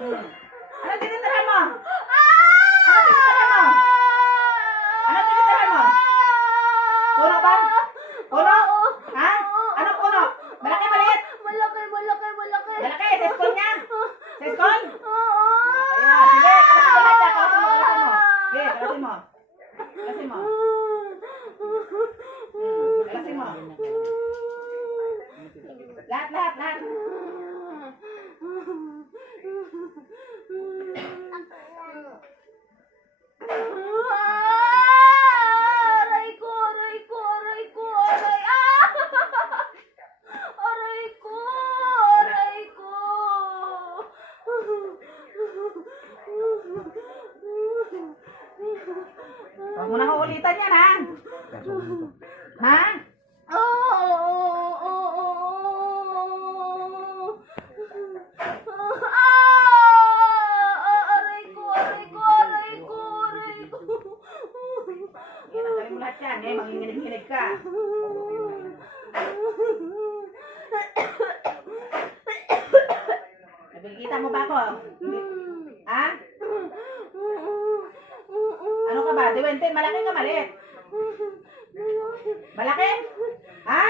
Ano tinitirahan mo? Ano tinitirahan mo? Ano tinitirahan mo? Puno ba? Puno? Ha? Anong puno? Malaki, maliit? Malaki. Malaki, sa school niya? Sa school? Ayan, sige, kalasin mo lahat yan, kalasin mo. Sige, kalasin mo. Kalasin mo. Kalasin mo. Lahat. Aray ko. Huwag mo nang uulitan yan, ha? Ha? Aray ko. Tanggalin mo lahat yan, manginginig-nginig ka. Nakikita mo ba ako? Ha? Ano ka ba? Diwente, malaki ka maliit? Malaki? Ha?